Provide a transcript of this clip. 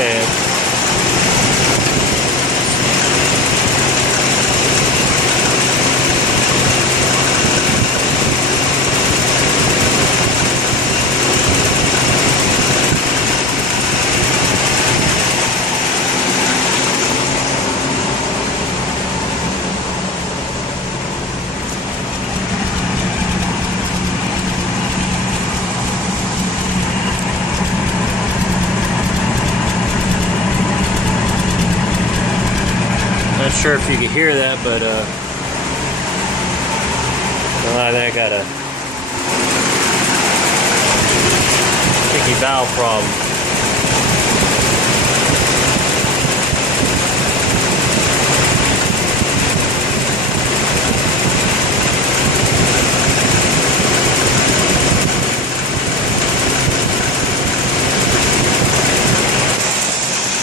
Okay. Not sure if you can hear that, but I think I got a sticky valve problem.